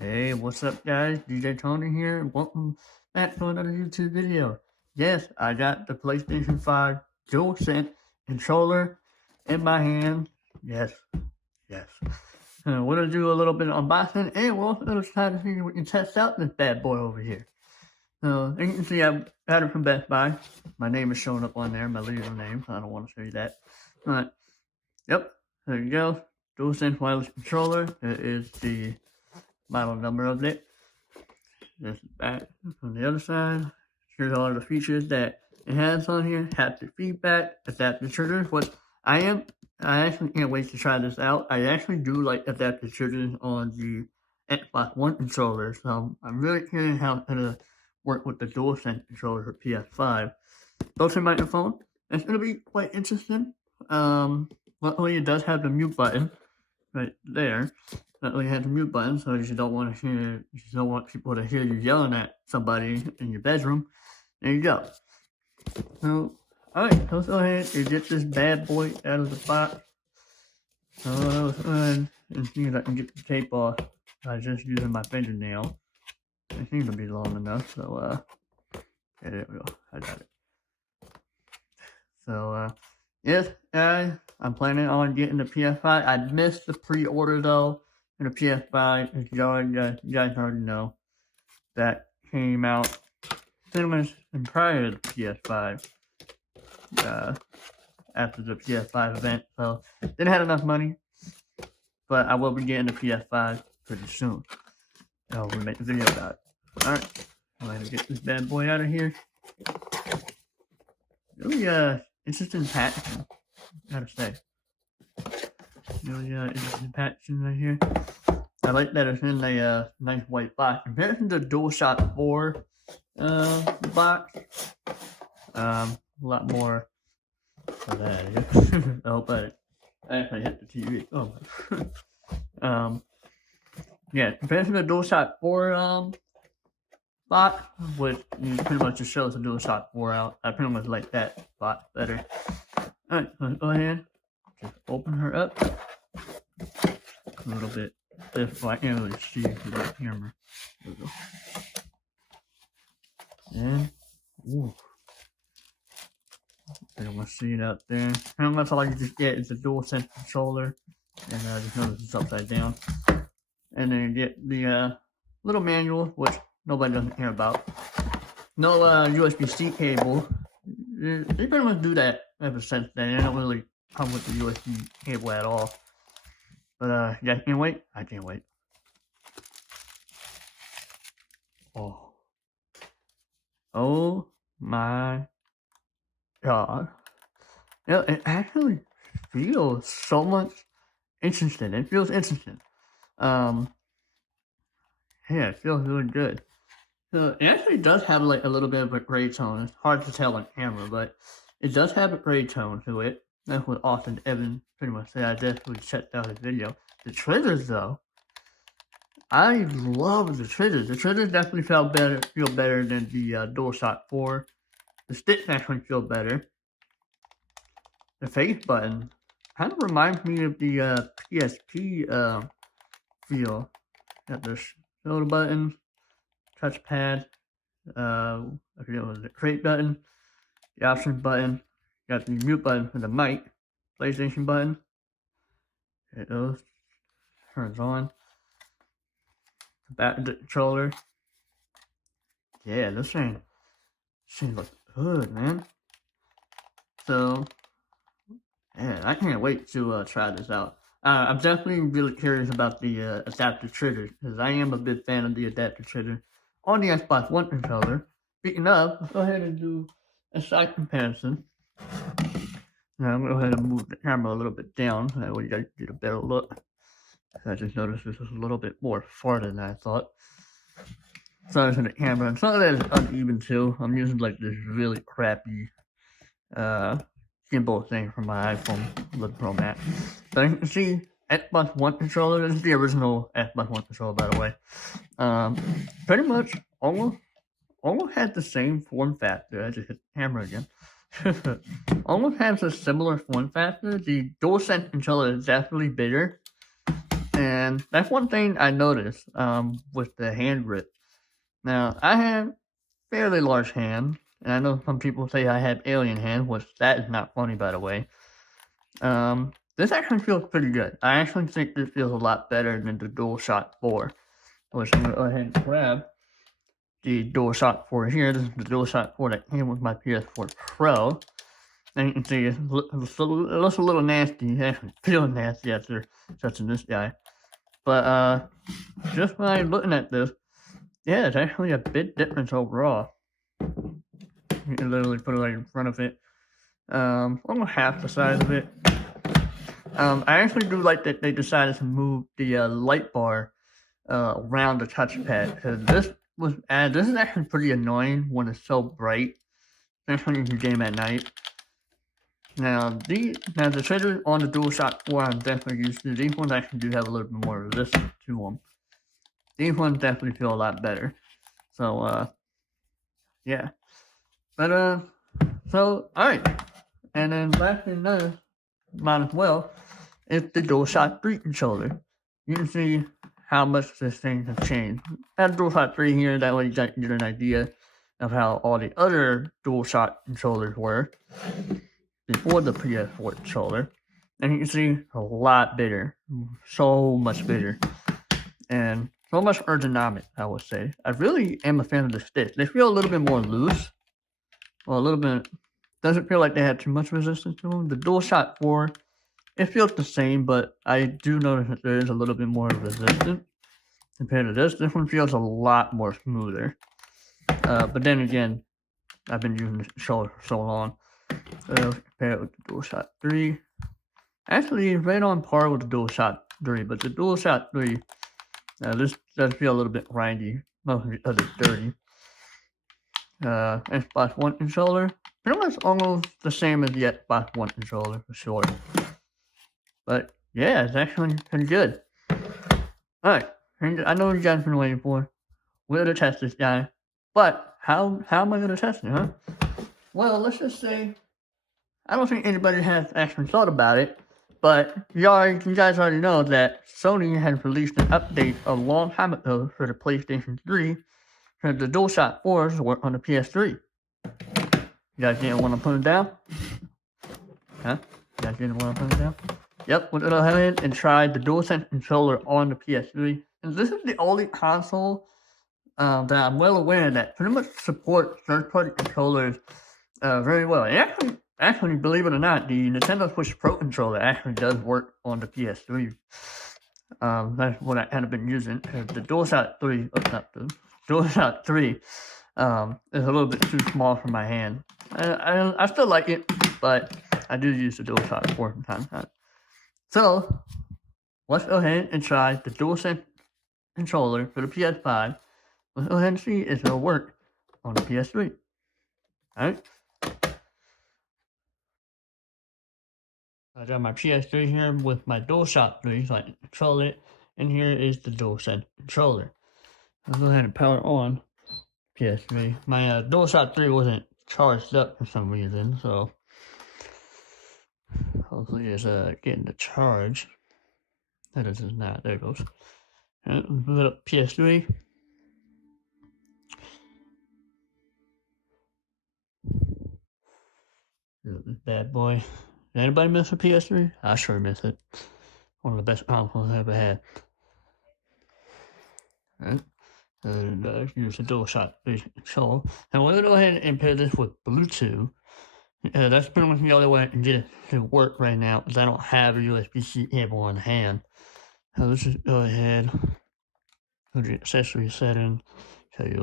Hey, what's up, guys? DJ Tony here. Welcome back to another YouTube video. Yes, I got the PlayStation 5 DualSense controller in my hand. Yes, yes. We're gonna do a little bit of unboxing, and we're also gonna try to see if we can test out this bad boy over here. As you can see, I got it from Best Buy. My name is showing up on there, my legal name, so I don't want to show you that. But, yep, there you go. DualSense wireless controller. It is the model number of it. This back on the other side. Here's all the features that it has on here. Haptic feedback, adaptive triggers. I actually can't wait to try this out. I actually do like adaptive triggers on the Xbox One controller, so I'm really curious how it's gonna work with the DualSense controller for PS5. Built-in microphone. It's gonna be quite interesting. Luckily it does have the mute button right there. Luckily it has a mute button, so if you don't want people to hear you yelling at somebody in your bedroom, there you go. So, alright, let's go ahead and get this bad boy out of the box. So let's go ahead and see if I can get the tape off by just using my fingernail. It seems to be long enough, so yeah, there we go. I got it. So yes, guys, I'm planning on getting the PS5. I missed the pre-order though. And the PS5, as you guys already know, that came out cinemas and prior to the PS5, after the PS5 event, so didn't have enough money, but I will be getting the PS5 pretty soon. So we'll make a video about it. Alright, I'm going to get this bad boy out of here. Really, interesting packaging, gotta say. Really, interesting packaging right here. I like that it's in a nice white box. Compared to the DualShock 4 box, a lot more of that. I hope I actually hit the TV. Oh my. Yeah, compared to the DualShock 4 box, which pretty much just shows the DualShock 4 out. I pretty much like that box better. Alright, let's go ahead. Just open her up a little bit. If I can't really see through the camera. There we go. And, ooh. I don't want to see it out there. Pretty much all you just get is the DualSense controller. And just notice it's upside down. And then you get the little manual, which nobody doesn't care about. No USB-C cable. They pretty much do that ever since then. They don't really come with the USB cable at all. But you guys can't wait? I can't wait. Oh my god. Yeah, it actually feels so much interesting. It feels interesting. Yeah, it feels really good. So it actually does have like a little bit of a gray tone. It's hard to tell on camera, but it does have a gray tone to it. That's what Austin Evans pretty much said. I definitely checked out his video. The triggers though, I love the triggers. The triggers definitely feel better than the DualShock 4. The sticks actually feel better. The face button kind of reminds me of the PSP feel. Got the shoulder button, touchpad, I forget what was the crate button, the option button, got the mute button for the mic, PlayStation button. There it goes. Turns on. Back of the controller. Yeah, this thing looks good, man. So, yeah, I can't wait to try this out. I'm definitely really curious about the adaptive triggers, because I am a big fan of the adaptive trigger on the Xbox One controller. Speaking of, let's go ahead and do a side comparison. Now I'm going to go ahead and move the camera a little bit down, so that way you guys get a better look. I just noticed this is a little bit more far than I thought. Sorry for the camera. Some of that is uneven too. I'm using like this really crappy gimbal thing from my iPhone 11 Pro Max. So you can see Xbox One controller. This is the original Xbox One controller, by the way. Pretty much almost has the same form factor. I just hit the camera again. Almost has a similar form factor. The DualSense controller is definitely bigger. And that's one thing I noticed with the hand grip. Now, I have fairly large hand, and I know some people say I have alien hand, which that is not funny, by the way. This actually feels pretty good. I actually think this feels a lot better than the DualShock 4. Which I'm going to go ahead and grab the DualShock 4 here. This is the DualShock 4 that came with my PS4 Pro. And you can see it looks a little nasty. It actually feels nasty after touching this guy. But just by looking at this, yeah, it's actually a big difference overall. You can literally put it right in front of it. Almost half the size of it. I actually do like that they decided to move the light bar around the touchpad, because this is actually pretty annoying when it's so bright, especially if you game at night. Now the triggers on the DualShock 4 I'm definitely used to. These ones actually do have a little bit more resistance to them. These ones definitely feel a lot better. So yeah. But so alright. And then last thing might as well, is the DualShock 3 controller. You can see how much this thing has changed. I have DualShock 3 here, that way you get an idea of how all the other DualShock controllers were before the PS4 controller. And you can see a lot bigger, so much bigger, and so much ergonomic, I would say. I really am a fan of the sticks. They feel a little bit more loose, or a little bit, doesn't feel like they have too much resistance to them. The DualShock 4, it feels the same, but I do notice that there is a little bit more resistance compared to this. This one feels a lot more smoother. But then again, I've been using this controller for so long. Compare it with the DualShock 3. Actually, it's right on par with the DualShock 3, but the DualShock 3, this does feel a little bit grindy, mostly because it's dirty. Xbox One controller, pretty much almost the same as the Xbox One controller for sure. But yeah, it's actually pretty good. Alright, I know what you guys have been waiting for. We're gonna test this guy. But how am I gonna test it, huh? Well, let's just say I don't think anybody has actually thought about it, but you guys already know that Sony has released an update a long time ago for the PlayStation 3 for the DualShock 4s to work on the PS3. You guys didn't want to put it down? Huh? You guys didn't want to put it down? Yep, we're gonna go ahead and try the DualSense controller on the PS3. And this is the only console that I'm well aware that pretty much supports third-party controllers very well. And actually, believe it or not, the Nintendo Switch Pro controller actually does work on the PS3. That's what I kind of been using. The DualShock 3, not the DualShock 3, is a little bit too small for my hand. I still like it, but I do use the DualShock 4 from time to time. So, let's go ahead and try the DualSense controller for the PS5. Let's go ahead and see if it'll work on the PS3. Alright. I got my PS3 here with my DualShock 3, so I can control it. And here is the DualSense controller. Let's go ahead and power on PS3. My DualShock 3 wasn't charged up for some reason, so hopefully it's getting the charge. That is not. There it goes. And boot up PS3. Bad boy. Did anybody miss a PS3? I sure miss it. One of the best consoles I ever had. Alright. And use the DualShock 3 control. And we're gonna go ahead and pair this with Bluetooth. That's pretty much the only way I can get it to work right now, because I don't have a USB-C cable on hand. So let's just go ahead, go to the accessory setting, show you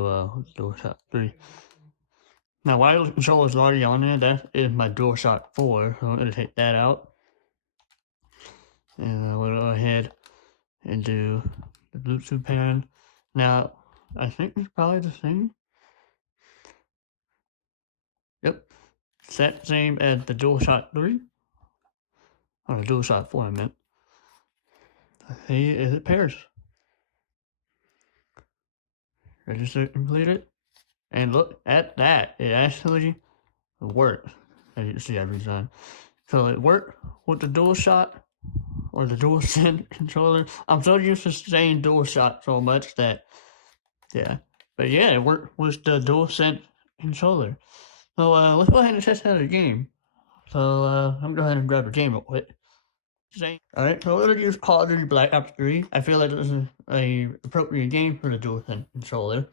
DualShock 3. Now, wireless controller is already on there. That is my DualShock 4, so I'm going to take that out. And we'll go ahead and do the Bluetooth pairing. Now, I think it's probably the same. Yep. Set same as the DualShock 3. Or the DualShock 4, I meant. See if it pairs. Register completed. And look at that. It actually worked. As you can see every time. So it worked with the DualShock or the DualSense controller. I'm so used to saying DualShock so much that, yeah. But yeah, it worked with the DualSense controller. So let's go ahead and test out the game. So I'm gonna go ahead and grab a game real quick. Alright, so we're gonna use Call of Duty Black Ops 3. I feel like this is a appropriate game for the DualSense controller.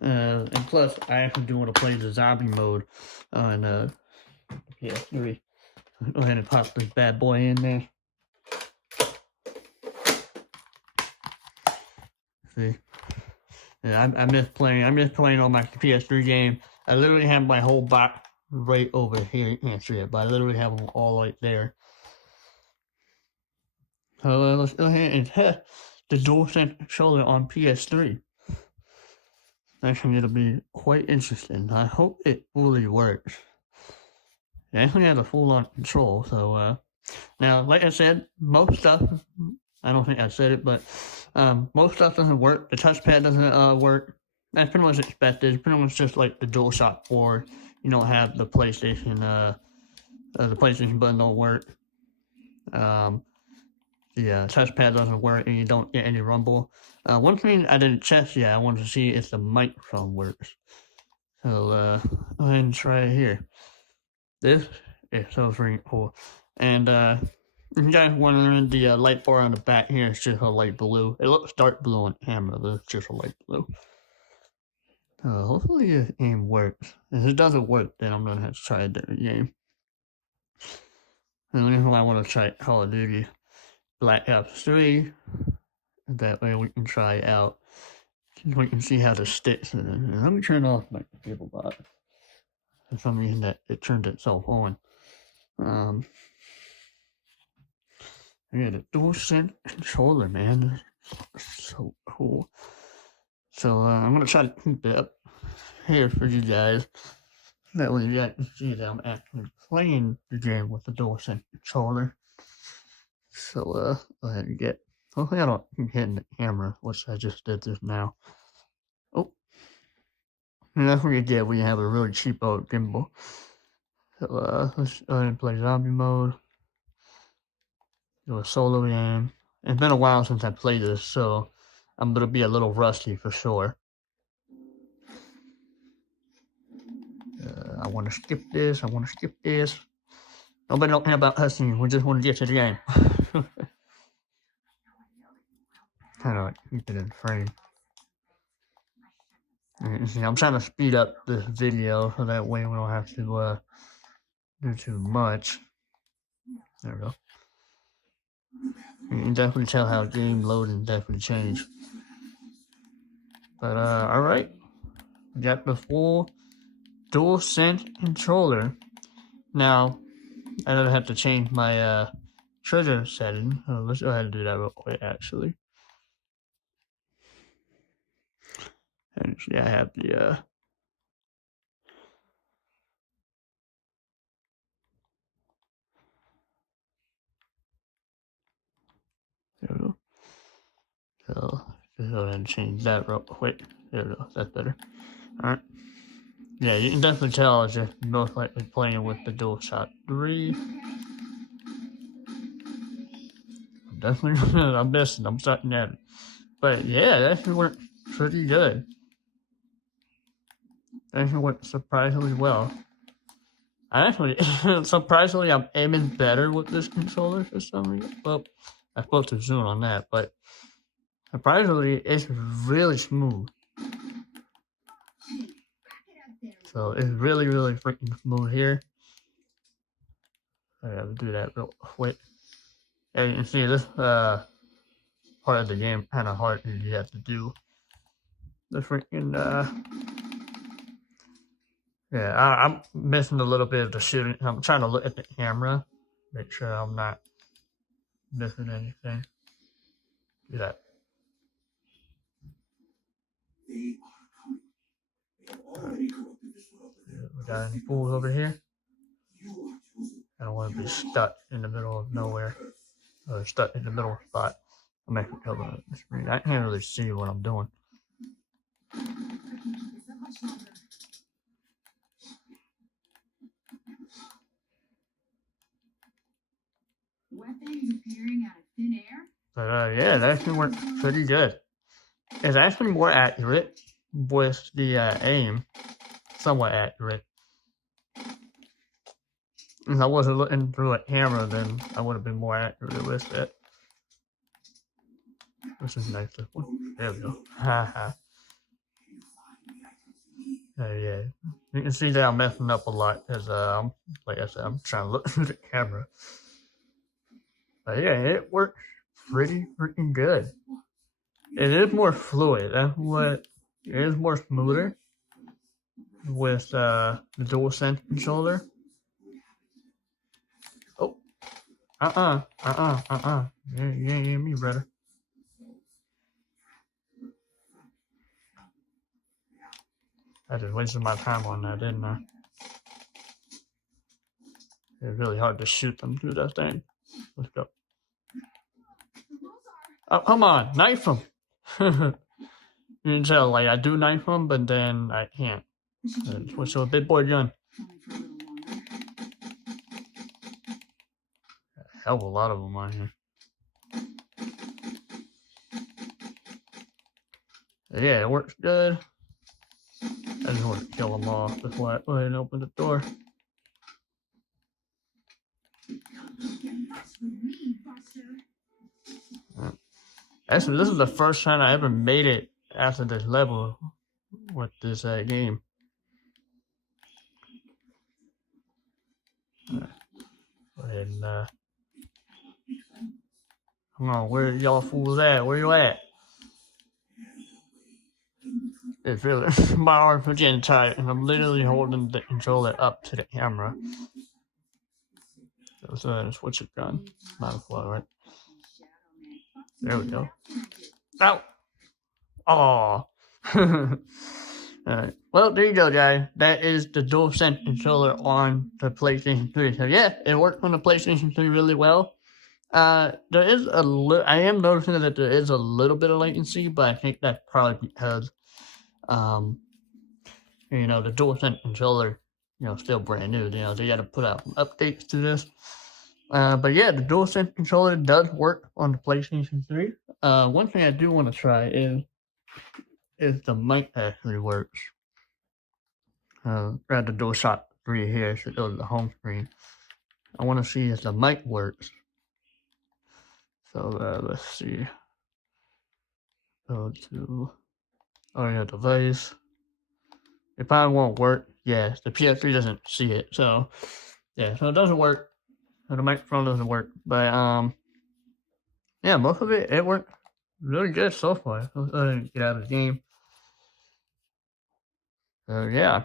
And plus, I actually do want to play the zombie mode on PS3. Go ahead and pop this bad boy in there. See? Yeah, I miss playing. I miss playing on my PS3 game. I literally have my whole box right over here. You can't see it, but I literally have them all right there. So let's go ahead and test the DualSense controller on PS3. Actually, it'll be quite interesting. I hope it fully works. It actually has a full-on control, so now, like I said, most stuff, I don't think I said it, but most stuff doesn't work. The touchpad doesn't work. That's pretty much expected. It's pretty much just like the DualShock 4. You don't have the PlayStation button don't work. The touchpad doesn't work and you don't get any rumble. One thing I didn't check yet, I wanted to see if the microphone works. So go ahead and try it here. This is so freaking cool. And if you guys wondering, the light bar on the back here is just a light blue. It looks dark blue on camera, but it's just a light blue. Hopefully this game works. If it doesn't work, then I'm gonna have to try a different game. And the reason why I want to try Call of Duty Black Ops 3, that way we can try it out. We can see how the sticks in it. Let me turn off my cable box. For some reason that it turned itself on. Yeah, the DualSense controller, man. So cool. So I'm gonna try to keep it up here for you guys. That way you guys can see that I'm actually playing the game with the DualSense controller. So go ahead and get. Hopefully I don't keep hitting the camera, which I just did this now. Oh. And that's what you get when you have a really cheap old gimbal. So let's go ahead and play zombie mode. Do a solo game. It's been a while since I played this, so I'm gonna be a little rusty for sure. I want to skip this. I want to skip this. Nobody don't care about cussing. We just want to get to the game. Kind of like keep it in frame. And see, I'm trying to speed up this video so that way we don't have to do too much. There we go. You can definitely tell how game loading definitely changed. But alright. We got the full DualSense controller. Now, I don't have to change my trigger setting. Let's go ahead and do that real quick, actually. And see, I have the there we go. So just go ahead and change that real quick. There we go. That's better. Alright. Yeah, you can definitely tell as you're most likely playing with the DualShock 3. I'm definitely I'm missing. I'm starting at it. But yeah, that actually worked pretty good. That actually went surprisingly well. I actually surprisingly I'm aiming better with this controller for some reason. Well, I spoke too soon on that, but surprisingly it's really smooth. So it's really, really freaking smooth here. I gotta do that real quick. And you can see this part of the game kind of hard because you have to do the freaking yeah, I'm missing a little bit of the shooting. I'm trying to look at the camera, make sure I'm not missing anything. Do that. We got any fools over here? I don't want to be stuck in the middle of nowhere. Or stuck in the middle spot. I'm actually covering the screen. I can't really see what I'm doing. Weapons appearing out of But yeah, that actually worked pretty good. It's actually more accurate with the aim, somewhat accurate. If I wasn't looking through a camera, then I would have been more accurate with it. This is nice. There we go. Haha. Yeah. You can see that I'm messing up a lot because, like I said, I'm trying to look through the camera. But yeah, it works pretty freaking good. It is more fluid. That's what it is, more smoother with the DualSense controller. Oh, yeah, me, brother. I just wasted my time on that, didn't I? It's really hard to shoot them through that thing. Let's go. Oh, come on, knife them. You can tell, like, I do knife them, but then I can't. What's a big boy gun? Hell of a lot of them on here. Yeah, it works good. I just want to kill them all before I go ahead and open the door. Actually, this is the first time I ever made it after this level with this game. Go ahead and come on, where y'all fools at? Where you at? It's really my arms are getting tight, and I'm literally holding the controller up to the camera. So switch it gun. Not a flow, right? There we go. Ow! Aw. Alright. Well, there you go, guys. That is the DualSense controller on the PlayStation 3. So yeah, it worked on the PlayStation 3 really well. There is I am noticing that there is a little bit of latency, but I think that's probably because, you know, the DualSense controller, you know, still brand new. You know, they got to put out some updates to this. But yeah, the DualSense controller does work on the PlayStation 3. One thing I do want to try is the mic actually works. Grab the DualShock 3 here, so it goes to the home screen. I want to see if the mic works. So let's see. Go to device. It probably won't work. Yeah, the PS3 doesn't see it. So yeah, so it doesn't work. So the microphone doesn't work. But yeah, most of it worked really good so far. Let's go ahead and get out of the game. So yeah,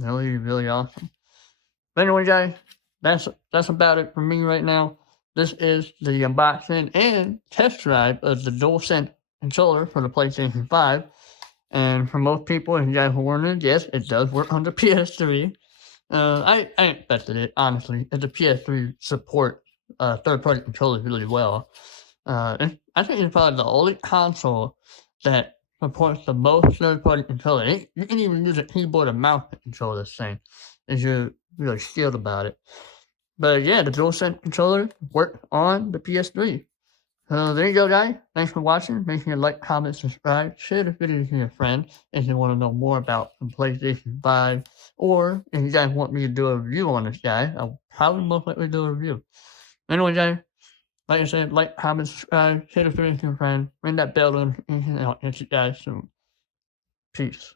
really, really awesome. But anyway, guys, that's about it for me right now. This is the unboxing and test drive of the DualSense controller for the PlayStation 5. And for most people, if you guys were wondering, yes, it does work on the PS3. I expected it, honestly. The PS3 support third-party controllers really well. And I think it's probably the only console that supports the most third-party controllers. You can even use a keyboard and mouse to control this thing, if you're really skilled about it. But yeah, the DualSense controller worked on the PS3. So there you go, guys. Thanks for watching. Make sure you like, comment, subscribe, share the video with your friends if you want to know more about the PlayStation 5, or if you guys want me to do a review on this guy, I'll probably most likely do a review. Anyway, guys, like I said, like, comment, subscribe, share the video with your friends, ring that bell notification, and I'll catch you guys soon. Peace.